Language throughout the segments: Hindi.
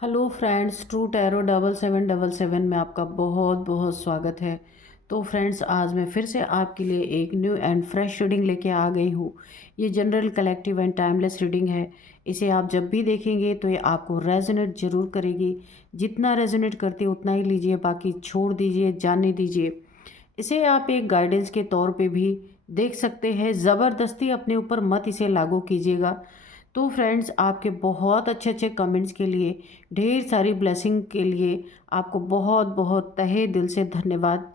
हेलो फ्रेंड्स, ट्रू टैरो 7777 में आपका बहुत बहुत स्वागत है। तो फ्रेंड्स, आज मैं फिर से आपके लिए एक न्यू एंड फ्रेश रीडिंग लेके आ गई हूँ। ये general collective and timeless reading है। इसे आप जब भी देखेंगे तो ये आपको रेजोनेट ज़रूर करेगी। जितना रेजोनेट करती है उतना ही लीजिए, बाकी छोड़ दीजिए, जाने दीजिए। इसे आप एक गाइडेंस के तौर पे भी देख सकते हैं। ज़बरदस्ती अपने ऊपर मत इसे लागू कीजिएगा। तो फ्रेंड्स, आपके बहुत अच्छे अच्छे कमेंट्स के लिए, ढेर सारी ब्लेसिंग के लिए आपको बहुत बहुत तहे दिल से धन्यवाद।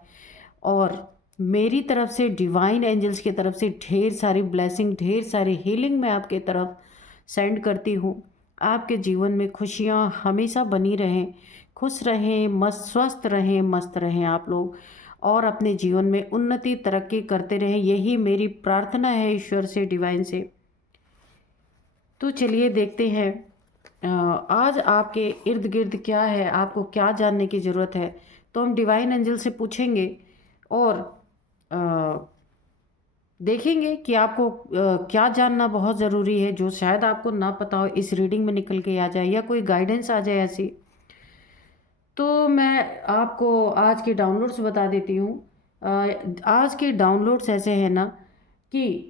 और मेरी तरफ से, डिवाइन एंजल्स की तरफ से ढेर सारी ब्लेसिंग, ढेर सारी हीलिंग मैं आपके तरफ सेंड करती हूँ। आपके जीवन में खुशियाँ हमेशा बनी रहें, खुश रहें, मस्त स्वस्थ रहें, मस्त रहें आप लोग, और अपने जीवन में उन्नति तरक्की करते रहें। यही मेरी प्रार्थना है ईश्वर से, डिवाइन से। तो चलिए देखते हैं आज आपके इर्द गिर्द क्या है, आपको क्या जानने की ज़रूरत है। तो हम डिवाइन एंजल से पूछेंगे और अ, देखेंगे कि आपको क्या जानना बहुत ज़रूरी है, जो शायद आपको ना पता हो, इस रीडिंग में निकल के आ जाए या कोई गाइडेंस आ जाए ऐसी। तो मैं आपको आज के डाउनलोड्स बता देती हूँ। आज के डाउनलोड्स ऐसे हैं ना कि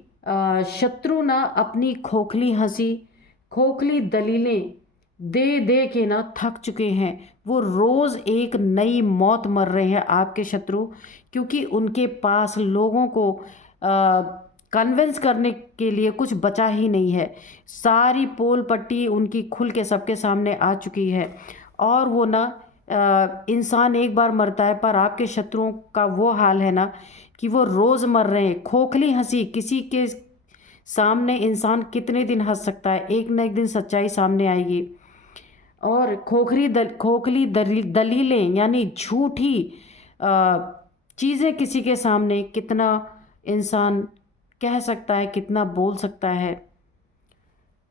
शत्रु ना अपनी खोखली हंसी, खोखली दलीलें दे दे के ना थक चुके हैं। वो रोज़ एक नई मौत मर रहे हैं आपके शत्रु, क्योंकि उनके पास लोगों को कन्विंस करने के लिए कुछ बचा ही नहीं है। सारी पोल पट्टी उनकी खुल के सबके सामने आ चुकी है। और वो ना इंसान एक बार मरता है, पर आपके शत्रुओं का वो हाल है ना कि वो रोज़ मर रहे हैं। खोखली हंसी, किसी के सामने इंसान कितने दिन हंस सकता है, एक न एक दिन सच्चाई सामने आएगी। और खोखली दलीलें यानी झूठी चीज़ें किसी के सामने कितना इंसान कह सकता है, कितना बोल सकता है।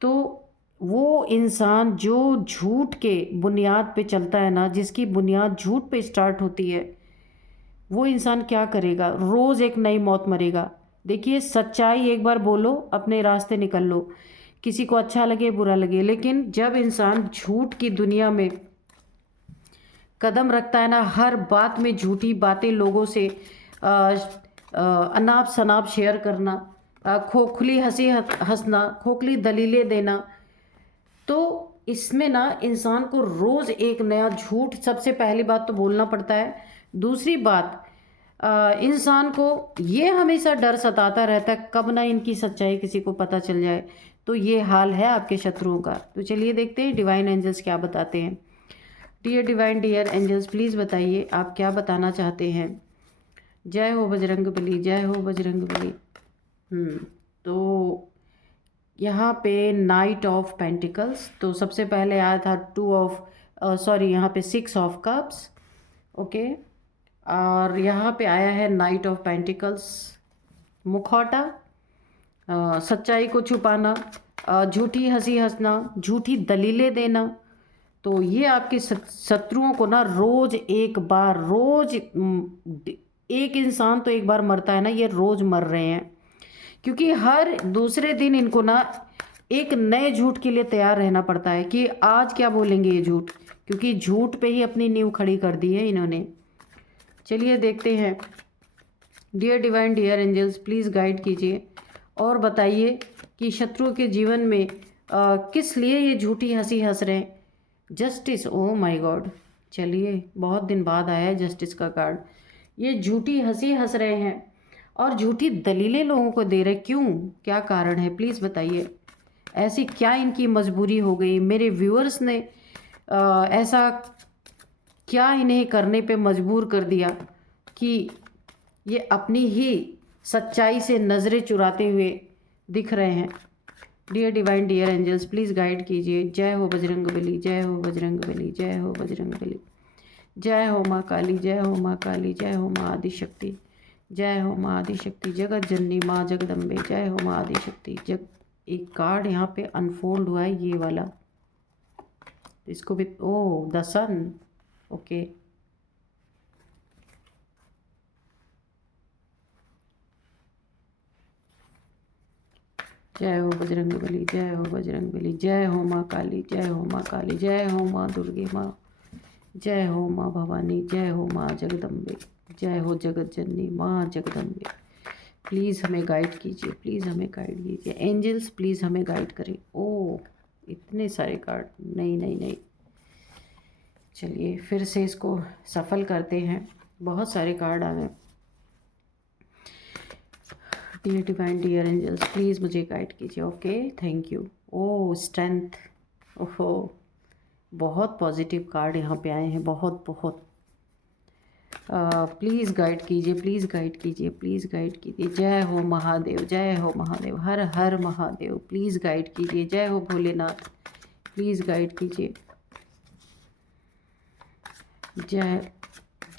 तो वो इंसान जो झूठ के बुनियाद पे चलता है ना, जिसकी बुनियाद झूठ पे स्टार्ट होती है, वो इंसान क्या करेगा? रोज़ एक नई मौत मरेगा। देखिए, सच्चाई एक बार बोलो, अपने रास्ते निकल लो, किसी को अच्छा लगे बुरा लगे। लेकिन जब इंसान झूठ की दुनिया में कदम रखता है ना, हर बात में झूठी बातें लोगों से अ, अनाप शनाप शेयर करना, खोखली हंसी हंसना, खोखली दलीलें देना, तो इसमें ना इंसान को रोज़ एक नया झूठ सबसे पहली बात तो बोलना पड़ता है। दूसरी बात, इंसान को ये हमेशा डर सताता रहता है कब ना इनकी सच्चाई किसी को पता चल जाए। तो ये हाल है आपके शत्रुओं का। तो चलिए देखते हैं डिवाइन एंजल्स क्या बताते हैं। Dear divine, dear angels, please बताइए आप क्या बताना चाहते हैं। जय हो बजरंग बली, जय हो बजरंग बली। तो यहाँ पे नाइट ऑफ पेंटिकल्स, तो सबसे पहले आया था टू ऑफ, सॉरी, यहाँ पे 6 ऑफ कप्स। ओके। और यहाँ पे आया है नाइट ऑफ पेंटिकल्स, मुखौटा, सच्चाई को छुपाना, झूठी हंसी हंसना, झूठी दलीलें देना। तो ये आपके शत्रुओं को ना रोज एक बार, रोज एक इंसान तो एक बार मरता है ना, ये रोज मर रहे हैं, क्योंकि हर दूसरे दिन इनको ना एक नए झूठ के लिए तैयार रहना पड़ता है कि आज क्या बोलेंगे ये झूठ, क्योंकि झूठ पे ही अपनी नींव खड़ी कर दी है इन्होंने। चलिए देखते हैं। Dear divine, dear angels, please guide कीजिए और बताइए कि शत्रु के जीवन में किस लिए ये झूठी हंसी हंस रहे हैं। Justice, oh my God. चलिए, बहुत दिन बाद आया है जस्टिस का कार्ड। ये झूठी हंसी हंस रहे हैं और झूठी दलीलें लोगों को दे रहे, क्यों? क्या कारण है, प्लीज़ बताइए। ऐसी क्या इनकी मजबूरी हो गई? मेरे व्यूअर्स ने ऐसा क्या इन्हें करने पे मजबूर कर दिया कि ये अपनी ही सच्चाई से नज़रें चुराते हुए दिख रहे हैं। Dear divine, dear angels, please guide कीजिए। जय हो बजरंग बली, जय हो बजरंग बली, जय हो बजरंग बली। जय हो माँ काली, जय हो माँ काली, जय हो माँ आदिशक्ति, जय हो माँ आदिशक्ति, जगत जननी माँ जगदम्बे, जय हो माँ आदिशक्ति। जग एक कार्ड यहाँ पे अनफोल्ड हुआ है, ये वाला। इसको भी, ओ द सन। ओके। जय हो बजरंग बली, जय हो बजरंग बली, जय हो माँ काली, जय हो माँ काली, जय हो माँ दुर्गे माँ, जय हो माँ भवानी, जय हो माँ जगदम्बे, जय हो जगत जननी माँ जगदम्बे। प्लीज़ हमें गाइड कीजिए, प्लीज़ हमें गाइड कीजिए एंजल्स, प्लीज़ हमें गाइड करें। ओह इतने सारे कार्ड, नहीं नहीं नहीं, चलिए फिर से इसको सफल करते हैं। बहुत सारे कार्ड आ गए। Dear divine, dear angels, please मुझे गाइड कीजिए। Okay thank you. Oh strength, ओहो बहुत पॉजिटिव कार्ड यहाँ पे आए हैं, बहुत बहुत। प्लीज़ गाइड कीजिए, प्लीज़ गाइड कीजिए, प्लीज़ गाइड कीजिए। जय हो महादेव, जय हो महादेव, हर हर महादेव, प्लीज़ गाइड कीजिए। जय हो भोलेनाथ, प्लीज़ गाइड कीजिए। जय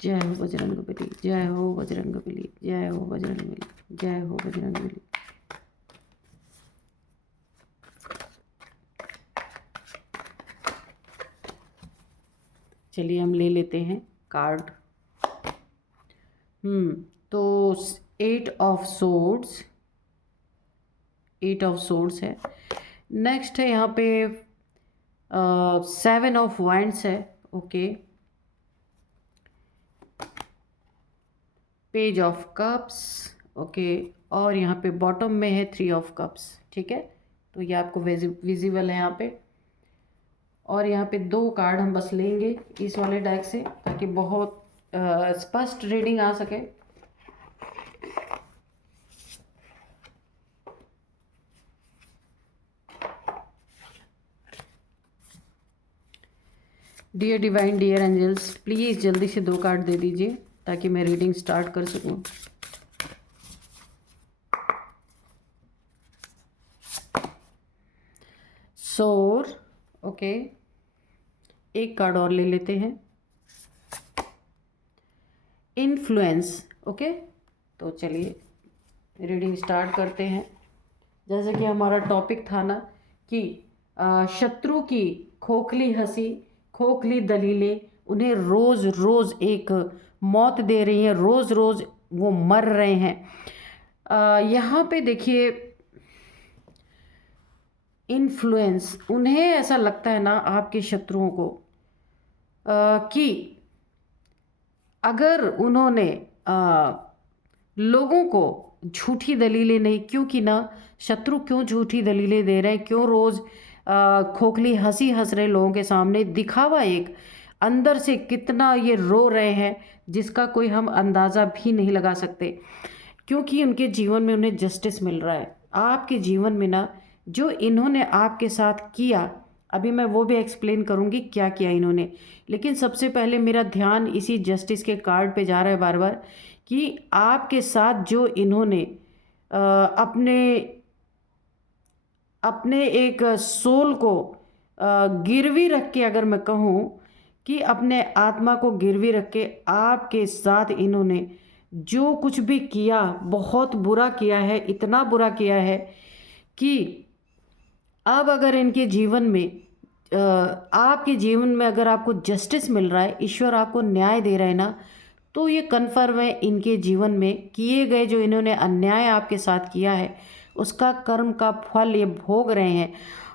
जय हो बजरंग बली, जय हो बजरंग बली, जय हो बजरंग बली, जय हो बजरंग बली। चलिए हम ले लेते हैं कार्ड। तो 8 ऑफ सोर्ड्स, 8 ऑफ सोर्ड्स है। नेक्स्ट है यहाँ पे 7 ऑफ वाइंड्स है। Okay, page of cups. Okay, और यहाँ पे बॉटम में है 3 ऑफ कप्स। ठीक है, तो ये आपको विजिबल है यहाँ पे। और यहाँ पे 2 कार्ड हम बस लेंगे इस वाले डेक से, ताकि बहुत स्पष्ट रीडिंग आ सके। Dear divine, dear angels, please जल्दी से 2 कार्ड दे दीजिए ताकि मैं रीडिंग स्टार्ट कर सकूं। सोर, ओके, 1 कार्ड और ले लेते हैं। इन्फ्लुएंस, ओके, तो चलिए रीडिंग स्टार्ट करते हैं। जैसे कि हमारा टॉपिक था ना कि शत्रु की खोखली हंसी, खोखली दलीलें उन्हें रोज़ रोज़ एक मौत दे रही हैं, रोज़ रोज़ वो मर रहे हैं। यहाँ पे देखिए इन्फ्लुएंस, उन्हें ऐसा लगता है ना आपके शत्रुओं को कि अगर उन्होंने लोगों को झूठी दलीलें नहीं, क्योंकि ना शत्रु क्यों झूठी दलीलें दे रहे हैं, क्यों रोज़ खोखली हंसी हंस रहे लोगों के सामने, दिखावा एक अंदर से कितना ये रो रहे हैं जिसका कोई हम अंदाज़ा भी नहीं लगा सकते, क्योंकि उनके जीवन में उन्हें जस्टिस मिल रहा है। आपके जीवन में ना जो इन्होंने आपके साथ किया, अभी मैं वो भी एक्सप्लेन करूँगी क्या किया इन्होंने, लेकिन सबसे पहले मेरा ध्यान इसी जस्टिस के कार्ड पे जा रहा है बार बार, कि आपके साथ जो इन्होंने अपने अपने एक सोल को गिरवी रख के, अगर मैं कहूँ कि अपने आत्मा को गिरवी रख के आपके साथ इन्होंने जो कुछ भी किया, बहुत बुरा किया है, इतना बुरा किया है कि अब अगर इनके जीवन में आपके जीवन में अगर आपको जस्टिस मिल रहा है, ईश्वर आपको न्याय दे रहा है ना, तो ये कन्फर्म है इनके जीवन में किए गए जो इन्होंने अन्याय आपके साथ किया है उसका कर्म का फल ये भोग रहे हैं।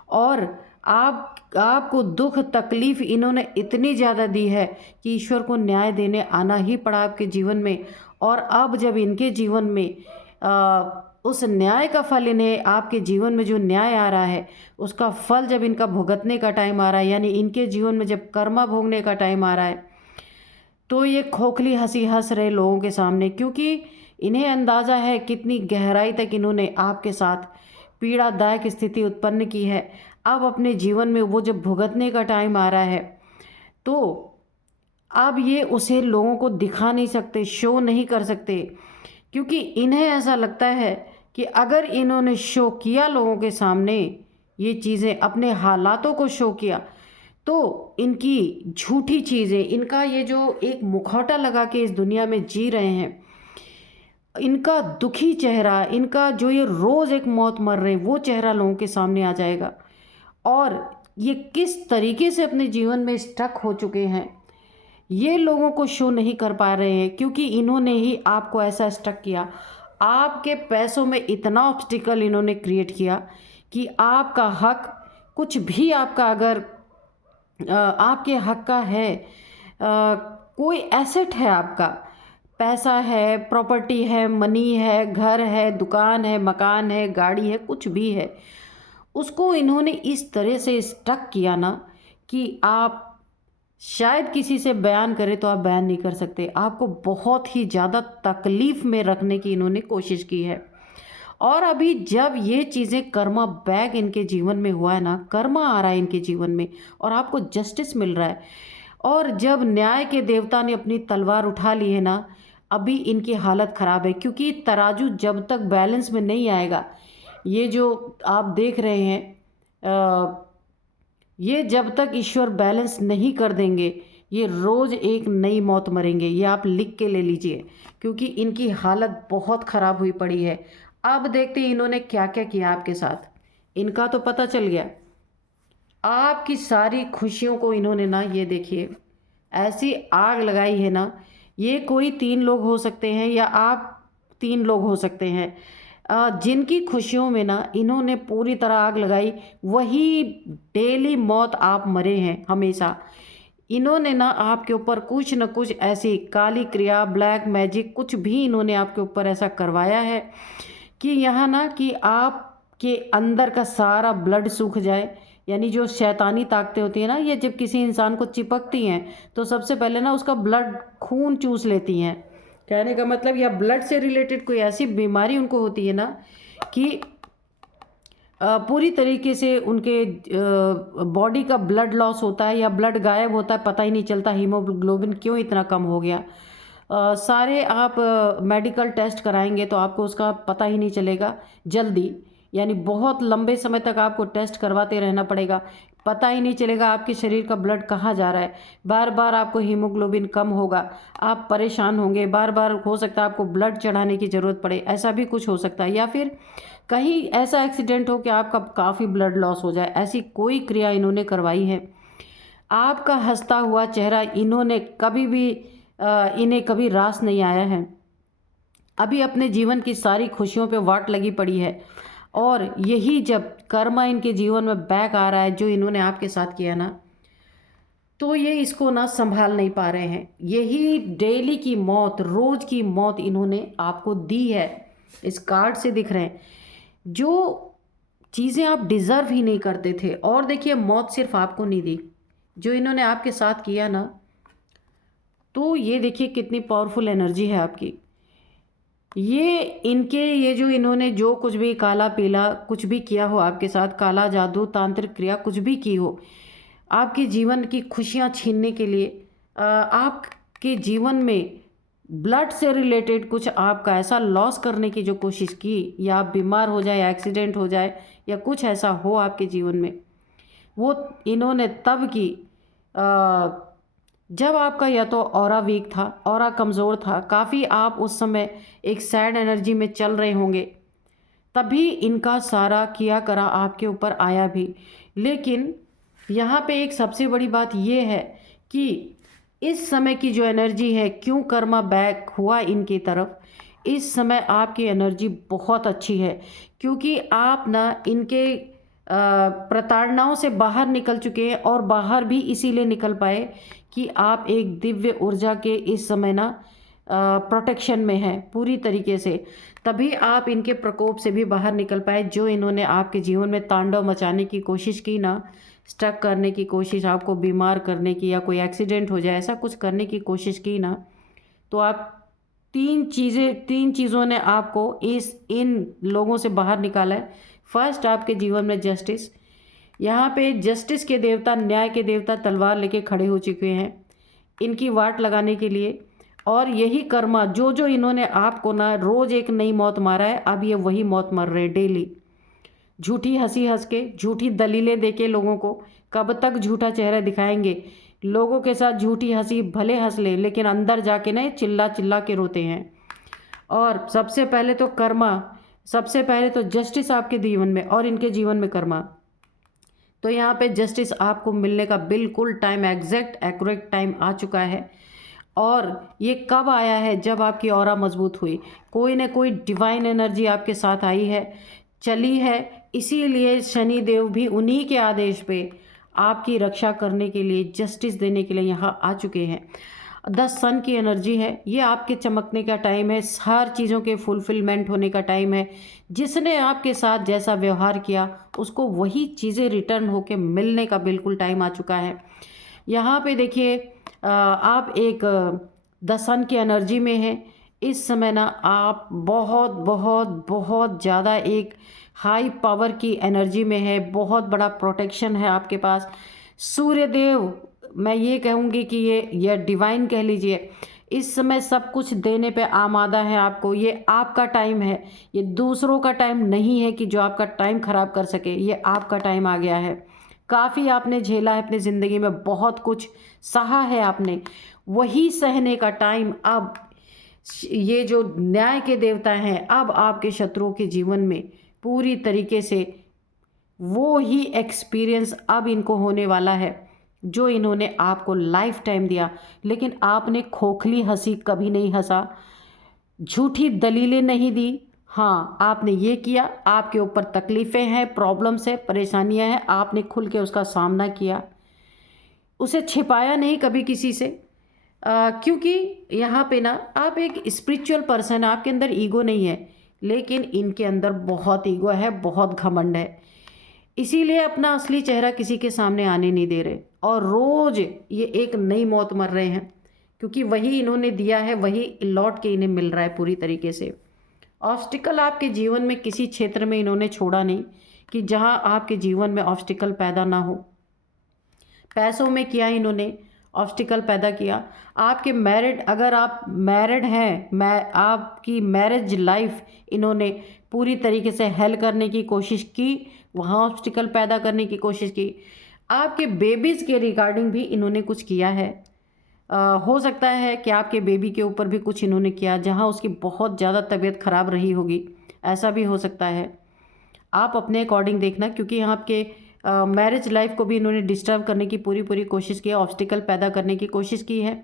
और आपको दुख तकलीफ़ इन्होंने इतनी ज़्यादा दी है कि ईश्वर को न्याय देने आना ही पड़ा आपके जीवन में। और अब जब इनके जीवन में उस न्याय का फल, इन्हें आपके जीवन में जो न्याय आ रहा है उसका फल जब इनका भुगतने का टाइम आ रहा है, यानी इनके जीवन में जब कर्मा भोगने का टाइम आ रहा है, तो ये खोखली हंसी हंस रहे लोगों के सामने, क्योंकि इन्हें अंदाज़ा है कितनी गहराई तक इन्होंने आपके साथ पीड़ादायक स्थिति उत्पन्न की है। अब अपने जीवन में वो जब भुगतने का टाइम आ रहा है, तो अब ये उसे लोगों को दिखा नहीं सकते, शो नहीं कर सकते, क्योंकि इन्हें ऐसा लगता है कि अगर इन्होंने शो किया लोगों के सामने, ये चीज़ें अपने हालातों को शो किया, तो इनकी झूठी चीज़ें, इनका ये जो एक मुखौटा लगा के इस दुनिया में जी रहे हैं, इनका दुखी चेहरा, इनका जो ये रोज़ एक मौत मर रहे, वो चेहरा लोगों के सामने आ जाएगा। और ये किस तरीके से अपने जीवन में स्टक हो चुके हैं, ये लोगों को शो नहीं कर पा रहे हैं, क्योंकि इन्होंने ही आपको ऐसा स्टक किया। आपके पैसों में इतना ऑब्स्टिकल इन्होंने क्रिएट किया कि आपका हक कुछ भी आपका अगर आपके हक का है, कोई एसेट है आपका, पैसा है, प्रॉपर्टी है, मनी है, घर है, दुकान है, मकान है, गाड़ी है, कुछ भी है, उसको इन्होंने इस तरह से स्टक किया ना कि आप शायद किसी से बयान करें तो आप बयान नहीं कर सकते। आपको बहुत ही ज़्यादा तकलीफ़ में रखने की इन्होंने कोशिश की है। और अभी जब ये चीज़ें कर्मा बैक इनके जीवन में हुआ है ना, कर्मा आ रहा है इनके जीवन में और आपको जस्टिस मिल रहा है, और जब न्याय के देवता ने अपनी तलवार उठा ली है ना, अभी इनकी हालत ख़राब है, क्योंकि तराजू जब तक बैलेंस में नहीं आएगा, ये जो आप देख रहे हैं, ये जब तक ईश्वर बैलेंस नहीं कर देंगे, ये रोज़ एक नई मौत मरेंगे। ये आप लिख के ले लीजिए, क्योंकि इनकी हालत बहुत ख़राब हुई पड़ी है। अब देखते हैं इन्होंने क्या क्या किया आपके साथ। इनका तो पता चल गया, आपकी सारी खुशियों को इन्होंने ना, ये देखिए ऐसी आग लगाई है ना। ये कोई 3 लोग हो सकते हैं या आप 3 लोग हो सकते हैं, जिनकी खुशियों में ना इन्होंने पूरी तरह आग लगाई, वही डेली मौत आप मरे हैं हमेशा। इन्होंने ना आपके ऊपर कुछ न कुछ ऐसी काली क्रिया, ब्लैक मैजिक, कुछ भी इन्होंने आपके ऊपर ऐसा करवाया है कि यहाँ ना कि आपके अंदर का सारा ब्लड सूख जाए। यानी जो शैतानी ताकतें होती हैं ना, ये जब किसी इंसान को चिपकती हैं तो सबसे पहले ना उसका ब्लड, खून चूस लेती हैं। कहने का मतलब, या ब्लड से रिलेटेड कोई ऐसी बीमारी उनको होती है ना कि पूरी तरीके से उनके बॉडी का ब्लड लॉस होता है या ब्लड गायब होता है, पता ही नहीं चलता हीमोग्लोबिन क्यों इतना कम हो गया। सारे आप मेडिकल टेस्ट कराएंगे तो आपको उसका पता ही नहीं चलेगा जल्दी, यानी बहुत लंबे समय तक आपको टेस्ट करवाते रहना पड़ेगा, पता ही नहीं चलेगा आपके शरीर का ब्लड कहाँ जा रहा है। बार बार आपको हीमोग्लोबिन कम होगा, आप परेशान होंगे, बार बार हो सकता है आपको ब्लड चढ़ाने की ज़रूरत पड़े, ऐसा भी कुछ हो सकता है। या फिर कहीं ऐसा एक्सीडेंट हो कि आपका काफ़ी ब्लड लॉस हो जाए, ऐसी कोई क्रिया इन्होंने करवाई है। आपका हंसता हुआ चेहरा इन्होंने कभी भी इन्हें कभी रास नहीं आया है। अभी अपने जीवन की सारी खुशियों पे वाट लगी पड़ी है, और यही जब कर्मा इनके जीवन में बैक आ रहा है, जो इन्होंने आपके साथ किया ना, तो ये इसको ना संभाल नहीं पा रहे हैं। यही डेली की मौत, रोज की मौत इन्होंने आपको दी है। इस कार्ड से दिख रहे हैं जो चीज़ें आप डिज़र्व ही नहीं करते थे। और देखिए, मौत सिर्फ आपको नहीं दी, जो इन्होंने आपके साथ किया ना, तो ये देखिए कितनी पावरफुल एनर्जी है आपकी। ये इनके, ये जो इन्होंने जो कुछ भी काला पीला कुछ भी किया हो आपके साथ, काला जादू, तांत्रिक क्रिया कुछ भी की हो, आपके जीवन की खुशियाँ छीनने के लिए, आपके जीवन में ब्लड से रिलेटेड कुछ आपका ऐसा लॉस करने की जो कोशिश की, या आप बीमार हो जाए, एक्सीडेंट हो जाए, या कुछ ऐसा हो आपके जीवन में, वो इन्होंने तब की जब आपका या तो ऑरा वीक था, ऑरा कमज़ोर था, काफ़ी आप उस समय एक सैड एनर्जी में चल रहे होंगे, तभी इनका सारा किया करा आपके ऊपर आया भी। लेकिन यहाँ पे एक सबसे बड़ी बात ये है कि इस समय की जो एनर्जी है, क्यों कर्मा बैक हुआ इनकी तरफ, इस समय आपकी एनर्जी बहुत अच्छी है, क्योंकि आप ना इनके प्रताड़नाओं से बाहर निकल चुके हैं, और बाहर भी इसीलिए निकल पाए कि आप एक दिव्य ऊर्जा के इस समय ना प्रोटेक्शन में हैं पूरी तरीके से, तभी आप इनके प्रकोप से भी बाहर निकल पाए। जो इन्होंने आपके जीवन में तांडव मचाने की कोशिश की ना, स्टक करने की कोशिश, आपको बीमार करने की, या कोई एक्सीडेंट हो जाए, ऐसा कुछ करने की कोशिश की ना, तो आप तीन चीज़ों ने आपको इन लोगों से बाहर निकाला है। फर्स्ट, आपके जीवन में जस्टिस, यहाँ पे जस्टिस के देवता, न्याय के देवता तलवार लेके खड़े हो चुके हैं इनकी वाट लगाने के लिए। और यही कर्मा, जो जो इन्होंने आपको ना रोज़ एक नई मौत मारा है, अब ये वही मौत मर रहे हैं डेली। झूठी हंसी हंस के, झूठी दलीलें देके लोगों को, कब तक झूठा चेहरा दिखाएंगे लोगों के साथ। झूठी हंसी भले हंस ले, लेकिन अंदर जाके ना चिल्ला चिल्ला के रोते हैं। और सबसे पहले तो कर्मा, सबसे पहले तो जस्टिस आपके जीवन में, और इनके जीवन में कर्मा। तो यहाँ पे जस्टिस आपको मिलने का बिल्कुल टाइम, एग्जैक्ट एक्यूरेट टाइम आ चुका है। और ये कब आया है? जब आपकी ऑरा मजबूत हुई, कोई ना कोई डिवाइन एनर्जी आपके साथ आई है, चली है। इसीलिए शनि देव भी उन्हीं के आदेश पे आपकी रक्षा करने के लिए, जस्टिस देने के लिए यहाँ आ चुके हैं। 10 सन की एनर्जी है, ये आपके चमकने का टाइम है, हर चीज़ों के फुलफिलमेंट होने का टाइम है। जिसने आपके साथ जैसा व्यवहार किया उसको वही चीज़ें रिटर्न होके मिलने का बिल्कुल टाइम आ चुका है। यहाँ पे देखिए आप एक 10 सन की एनर्जी में हैं। इस समय ना आप बहुत बहुत बहुत ज़्यादा एक हाई पावर की एनर्जी में है, बहुत बड़ा प्रोटेक्शन है आपके पास। सूर्यदेव, मैं ये कहूँगी कि ये डिवाइन कह लीजिए, इस समय सब कुछ देने पे आमादा है आपको। ये आपका टाइम है, ये दूसरों का टाइम नहीं है कि जो आपका टाइम ख़राब कर सके। ये आपका टाइम आ गया है। काफ़ी आपने झेला है अपनी ज़िंदगी में, बहुत कुछ सहा है आपने, वही सहने का टाइम अब ये जो न्याय के देवता हैं अब आपके शत्रुओं के जीवन में पूरी तरीके से वो ही एक्सपीरियंस अब इनको होने वाला है जो इन्होंने आपको लाइफ टाइम दिया। लेकिन आपने खोखली हंसी कभी नहीं हंसा, झूठी दलीलें नहीं दी। हाँ, आपने ये किया, आपके ऊपर तकलीफ़ें हैं, प्रॉब्लम्स है, परेशानियां हैं, आपने खुल के उसका सामना किया, उसे छिपाया नहीं कभी किसी से। क्योंकि यहाँ पे ना आप एक स्पिरिचुअल पर्सन, आपके अंदर ईगो नहीं है, लेकिन इनके अंदर बहुत ईगो है, बहुत घमंड है। इसीलिए अपना असली चेहरा किसी के सामने आने नहीं दे रहे और रोज़ ये एक नई मौत मर रहे हैं, क्योंकि वही इन्होंने दिया है वही लौट के इन्हें मिल रहा है पूरी तरीके से। ऑब्स्टिकल आपके जीवन में किसी क्षेत्र में इन्होंने छोड़ा नहीं कि जहाँ आपके जीवन में ऑब्स्टिकल पैदा ना हो। पैसों में किया इन्होंने ऑब्स्टिकल पैदा किया। आपके मैरिड, अगर आप मैरिड हैं, मैं आपकी मैरिज लाइफ इन्होंने पूरी तरीके से हेल करने की कोशिश की, वहाँ ऑब्स्टिकल पैदा करने की कोशिश की। आपके बेबीज़ के रिगार्डिंग भी इन्होंने कुछ किया है। हो सकता है कि आपके बेबी के ऊपर भी कुछ इन्होंने किया जहाँ उसकी बहुत ज़्यादा तबीयत ख़राब रही होगी, ऐसा भी हो सकता है। आप अपने अकॉर्डिंग देखना, क्योंकि यहाँ आपके मैरिज लाइफ को भी इन्होंने डिस्टर्ब करने की पूरी पूरी कोशिश की है, ऑब्स्टिकल पैदा करने की कोशिश की है।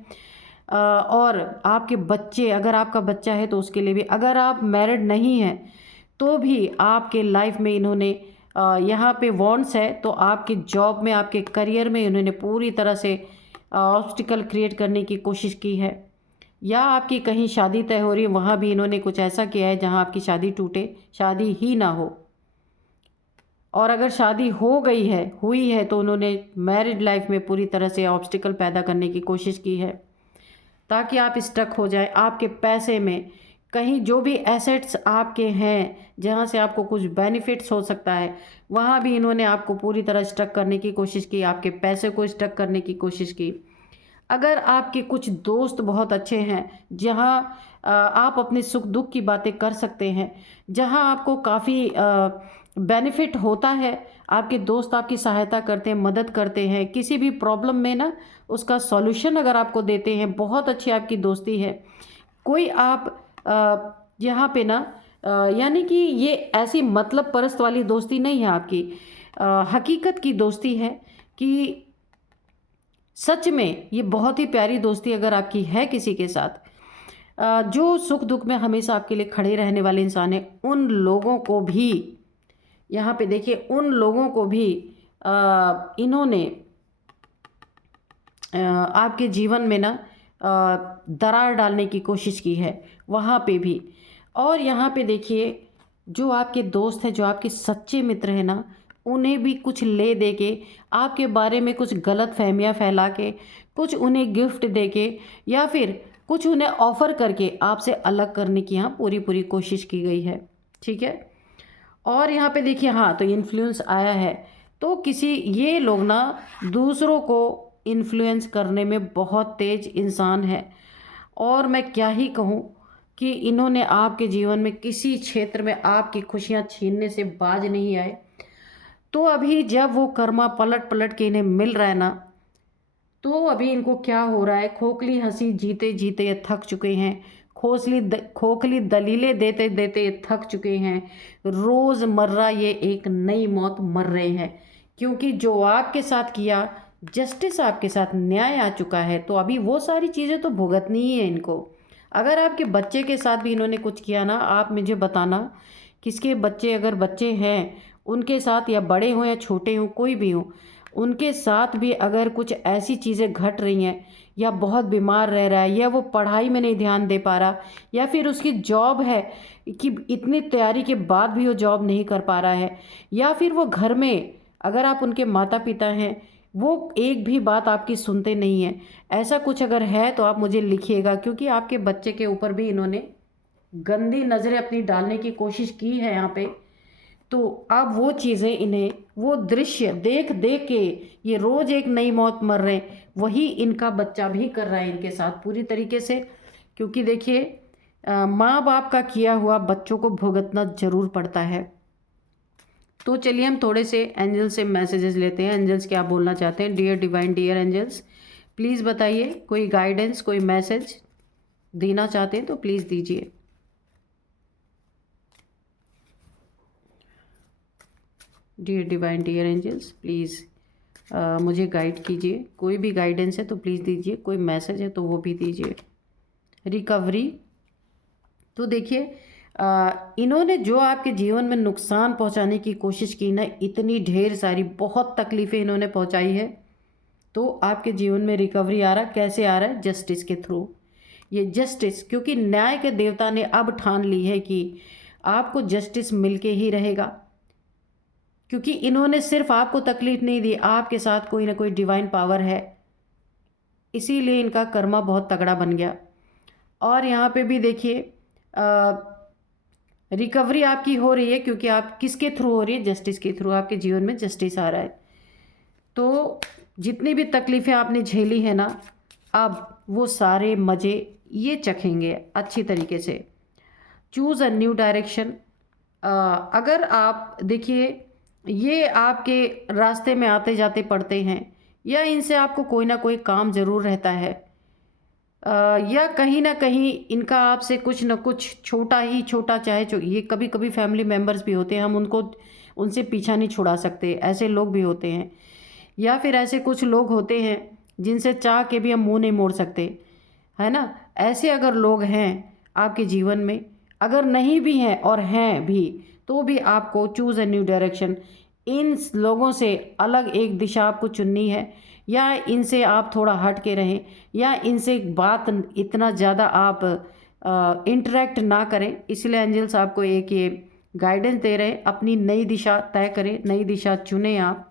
और आपके बच्चे, अगर आपका बच्चा है तो उसके लिए भी, अगर आप मैरिड नहीं हैं तो भी आपके लाइफ में इन्होंने यहाँ पे वॉन्ट्स है, तो आपके जॉब में, आपके करियर में इन्होंने पूरी तरह से ऑब्स्टिकल क्रिएट करने की कोशिश की है। या आपकी कहीं शादी तय हो रही है, वहाँ भी इन्होंने कुछ ऐसा किया है जहाँ आपकी शादी टूटे, शादी ही ना हो। और अगर शादी हो गई है, हुई है, तो उन्होंने मैरिड लाइफ में पूरी तरह से ऑब्स्टिकल पैदा करने की कोशिश की है ताकि आप स्टक हो जाए आपके पैसे में। कहीं जो भी एसेट्स आपके हैं जहाँ से आपको कुछ बेनिफिट्स हो सकता है, वहाँ भी इन्होंने आपको पूरी तरह स्टक करने की कोशिश की, आपके पैसे को स्टक करने की कोशिश की। अगर आपके कुछ दोस्त बहुत अच्छे हैं जहाँ आप अपने सुख दुख की बातें कर सकते हैं, जहाँ आपको काफ़ी बेनिफिट होता है, आपके दोस्त आपकी सहायता करते हैं, मदद करते हैं, किसी भी प्रॉब्लम में ना उसका सॉल्यूशन अगर आपको देते हैं, बहुत अच्छी आपकी दोस्ती है। कोई आप यहाँ पे ना यानी कि ये ऐसी मतलब परस्त वाली दोस्ती नहीं है आपकी, हकीकत की दोस्ती है कि सच में ये बहुत ही प्यारी दोस्ती अगर आपकी है किसी के साथ, जो सुख दुख में हमेशा आपके लिए खड़े रहने वाले इंसान है, उन लोगों को भी यहाँ पे देखिए, उन लोगों को भी इन्होंने आपके जीवन में ना दरार डालने की कोशिश की है वहाँ पे भी। और यहाँ पे देखिए, जो आपके दोस्त हैं, जो आपके सच्चे मित्र हैं ना, उन्हें भी कुछ ले दे के, आपके बारे में कुछ गलत फहमियाँ फैला के, कुछ उन्हें गिफ्ट दे के, या फिर कुछ उन्हें ऑफ़र करके आपसे अलग करने की यहाँ पूरी पूरी कोशिश की गई है। ठीक है। और यहाँ पे देखिए, हाँ, तो इन्फ्लुएंस आया है, तो किसी, ये लोग ना दूसरों को इन्फ्लुएंस करने में बहुत तेज इंसान है। और मैं क्या ही कहूँ कि इन्होंने आपके जीवन में किसी क्षेत्र में आपकी खुशियाँ छीनने से बाज नहीं आए। तो अभी जब वो कर्मा पलट पलट के इन्हें मिल रहा है ना, तो अभी इनको क्या हो रहा है, खोखली हंसी जीते जीते ये थक चुके हैं, खोखली दलीलें देते देते ये थक चुके हैं। रोज़मर्रा ये एक नई मौत मर रहे हैं, क्योंकि जो आपके साथ किया, जस्टिस आपके साथ, न्याय आ चुका है। तो अभी वो सारी चीज़ें तो भुगतनी ही है इनको। अगर आपके बच्चे के साथ भी इन्होंने कुछ किया ना, आप मुझे बताना, किसके बच्चे, अगर बच्चे हैं उनके साथ, या बड़े हों या छोटे हों, कोई भी हो, उनके साथ भी अगर कुछ ऐसी चीज़ें घट रही हैं, या बहुत बीमार रह रहा है, या वो पढ़ाई में नहीं ध्यान दे पा रहा, या फिर उसकी जॉब है कि इतनी तैयारी के बाद भी वो जॉब नहीं कर पा रहा है, या फिर वो घर में, अगर आप उनके माता पिता हैं, वो एक भी बात आपकी सुनते नहीं हैं, ऐसा कुछ अगर है तो आप मुझे लिखिएगा, क्योंकि आपके बच्चे के ऊपर भी इन्होंने गंदी नज़रें अपनी डालने की कोशिश की है यहाँ पे। तो अब वो चीज़ें इन्हें, वो दृश्य देख देख के ये रोज़ एक नई मौत मर रहे हैं, वही इनका बच्चा भी कर रहा है इनके साथ पूरी तरीके से। क्योंकि देखिए, माँ बाप का किया हुआ बच्चों को भुगतना ज़रूर पड़ता है। तो चलिए हम थोड़े से एंजल से मैसेजेस लेते हैं। एंजल्स क्या बोलना चाहते हैं? Dear divine, dear angels, please बताइए, कोई गाइडेंस, कोई मैसेज देना चाहते हैं तो प्लीज़ दीजिए। Dear divine, dear angels, please मुझे गाइड कीजिए। कोई भी गाइडेंस है तो प्लीज़ दीजिए, कोई मैसेज है तो वो भी दीजिए। रिकवरी, तो देखिए, इन्होंने जो आपके जीवन में नुकसान पहुंचाने की कोशिश की ना, इतनी ढेर सारी बहुत तकलीफ़ें इन्होंने पहुंचाई है, तो आपके जीवन में रिकवरी आ रहा। कैसे आ रहा है? जस्टिस के थ्रू। ये जस्टिस, क्योंकि न्याय के देवता ने अब ठान ली है कि आपको जस्टिस मिलके ही रहेगा। क्योंकि इन्होंने सिर्फ आपको तकलीफ नहीं दी, आपके साथ कोई ना कोई डिवाइन पावर है, इसीलिए इनका कर्मा बहुत तगड़ा बन गया। और यहाँ पे भी देखिए, रिकवरी आपकी हो रही है, क्योंकि आप किसके थ्रू हो रही है? जस्टिस के थ्रू। आपके जीवन में जस्टिस आ रहा है। तो जितनी भी तकलीफ़ें आपने झेली है ना, अब वो सारे मज़े ये चखेंगे अच्छी तरीके से। Choose a new direction. अगर आप देखिए, ये आपके रास्ते में आते जाते पड़ते हैं, या इनसे आपको कोई ना कोई काम ज़रूर रहता है, या कहीं ना कहीं इनका आपसे कुछ ना कुछ छोटा ही छोटा, चाहे ये कभी कभी फैमिली मेम्बर्स भी होते हैं, हम उनको उनसे पीछा नहीं छुड़ा सकते, ऐसे लोग भी होते हैं। या फिर ऐसे कुछ लोग होते हैं जिनसे चाह के भी हम मुंह नहीं मोड़ सकते, है ना? ऐसे अगर लोग हैं आपके जीवन में, अगर नहीं भी हैं और हैं भी, तो भी आपको चूज़ अ न्यू डायरेक्शन। इन लोगों से अलग एक दिशा आपको चुननी है, या इनसे आप थोड़ा हट के रहें, या इनसे बात इतना ज़्यादा आप इंटरेक्ट ना करें। इसलिए एंजल्स आपको एक ये गाइडेंस दे रहे हैं, अपनी नई दिशा तय करें, नई दिशा चुनें आप।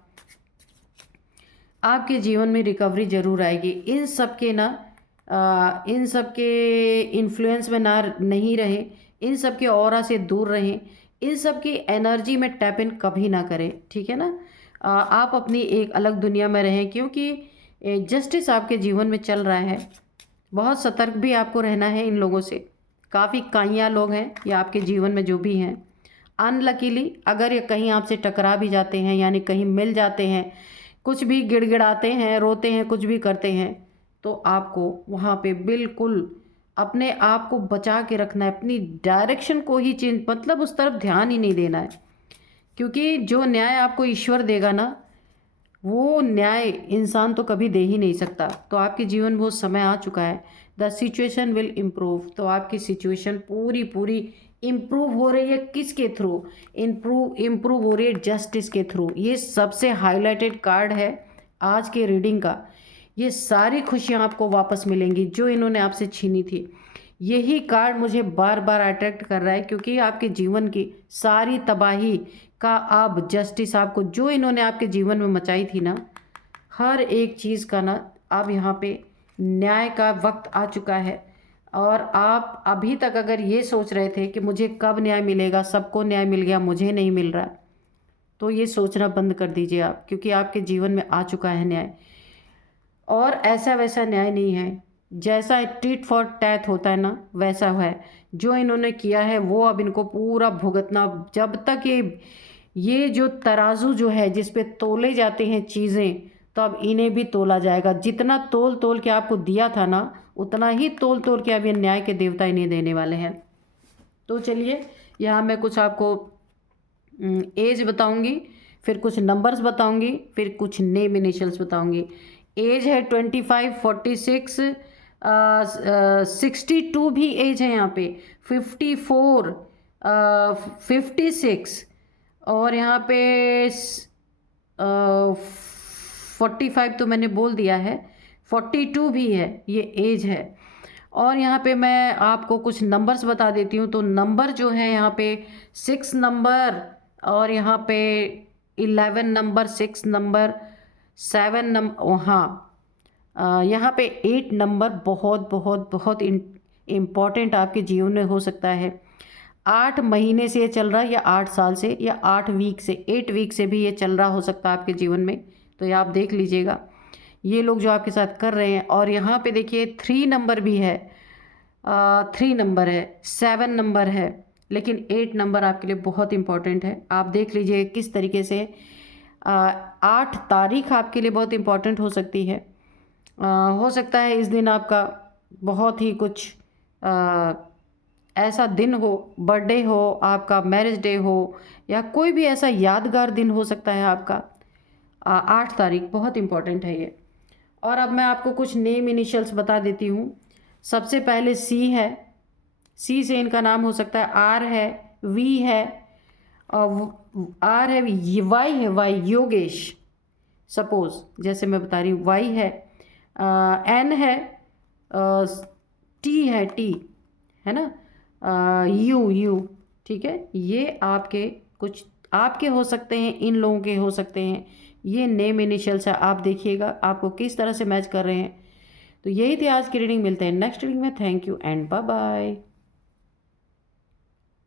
आपके जीवन में रिकवरी ज़रूर आएगी। इन सब के ना, इन सब के इन्फ्लुएंस में ना नहीं रहें, इन सब के ऑरा से दूर रहें, इन सब की एनर्जी में टैप इन कभी ना करें, ठीक है ना? आप अपनी एक अलग दुनिया में रहें, क्योंकि जस्टिस आपके जीवन में चल रहा है। बहुत सतर्क भी आपको रहना है इन लोगों से। काफ़ी काइयाँ लोग हैं या आपके जीवन में जो भी हैं। अनलकीली अगर ये कहीं आपसे टकरा भी जाते हैं, यानी कहीं मिल जाते हैं, कुछ भी गिड़गिड़ाते हैं, रोते हैं, कुछ भी करते हैं, तो आपको वहाँ पे बिल्कुल अपने आप को बचा के रखना है, अपनी डायरेक्शन को ही चेंज, मतलब उस तरफ ध्यान ही नहीं देना है। क्योंकि जो न्याय आपको ईश्वर देगा ना, वो न्याय इंसान तो कभी दे ही नहीं सकता। तो आपके जीवन में वो समय आ चुका है। The situation will improve. तो आपकी सिचुएशन पूरी पूरी इम्प्रूव हो रही है। किसके थ्रू इम्प्रूव हो रही है? जस्टिस के थ्रू। ये सबसे हाईलाइटेड कार्ड है आज के रीडिंग का। ये सारी खुशियाँ आपको वापस मिलेंगी जो इन्होंने आपसे छीनी थी। यही कार्ड मुझे बार बार अट्रैक्ट कर रहा है, क्योंकि आपके जीवन की सारी तबाही का अब जस्टिस, आपको जो इन्होंने आपके जीवन में मचाई थी ना, हर एक चीज़ का ना अब यहाँ पे न्याय का वक्त आ चुका है। और आप अभी तक अगर ये सोच रहे थे कि मुझे कब न्याय मिलेगा, सबको न्याय मिल गया, मुझे नहीं मिल रहा, तो ये सोचना बंद कर दीजिए आप, क्योंकि आपके जीवन में आ चुका है न्याय। और ऐसा वैसा न्याय नहीं है, जैसा टिट फॉर टैट होता है ना, वैसा है। जो इन्होंने किया है वो अब इनको पूरा भुगतना। जब तक ये जो तराजू जो है जिस पे तोले जाते हैं चीज़ें, तो अब इन्हें भी तोला जाएगा। जितना तोल तोल के आपको दिया था ना, उतना ही तोल तोल के अब ये न्याय के देवता इन्हें देने वाले हैं। तो चलिए, यहाँ मैं कुछ आपको एज बताऊंगी। फिर कुछ नंबर्स बताऊंगी, फिर कुछ नेम इनिशियल्स बताऊंगी। एज है 25, 46, 62 भी एज है यहाँ पे, 54, 56, और यहाँ पे 45 तो मैंने बोल दिया है, 42 भी है, ये एज है। और यहाँ पे मैं आपको कुछ नंबर्स बता देती हूँ। तो नंबर जो है यहाँ पे 6 नंबर, और यहाँ पे 11 नंबर, 6 नंबर, 7 नंबर, हाँ यहाँ पे 8 नंबर बहुत बहुत बहुत इम्पॉर्टेंट आपके जीवन में हो सकता है। 8 महीने से ये चल रहा है, या 8 साल से, या 8 वीक से, 8 वीक से भी ये चल रहा हो सकता है आपके जीवन में। तो ये आप देख लीजिएगा, ये लोग जो आपके साथ कर रहे हैं। और यहाँ पे देखिए 3 नंबर भी है, 3 नंबर है, 7 नंबर है, लेकिन 8 नंबर आपके लिए बहुत इम्पॉर्टेंट है। आप देख लीजिए किस तरीके से 8 तारीख आपके लिए बहुत इम्पॉर्टेंट हो सकती है। हो सकता है इस दिन आपका बहुत ही कुछ ऐसा दिन हो, बर्थडे हो आपका, मैरिज डे हो, या कोई भी ऐसा यादगार दिन हो सकता है आपका। 8 तारीख बहुत इम्पॉर्टेंट है ये। और अब मैं आपको कुछ नेम इनिशियल्स बता देती हूँ। सबसे पहले सी है, सी से इनका नाम हो सकता है। आर है, वी है, आर है, वाई है, वाई योगेश, सपोज जैसे मैं बता रही हूँ, वाई है, एन है, टी है, टी है ना, यू, यू, ठीक है। ये आपके कुछ आपके हो सकते हैं, इन लोगों के हो सकते हैं। ये नेम इनिशियल्स है, आप देखिएगा आपको किस तरह से मैच कर रहे हैं। तो यही थी आज की रीडिंग। मिलते हैं नेक्स्ट रीडिंग में। Thank you and bye bye.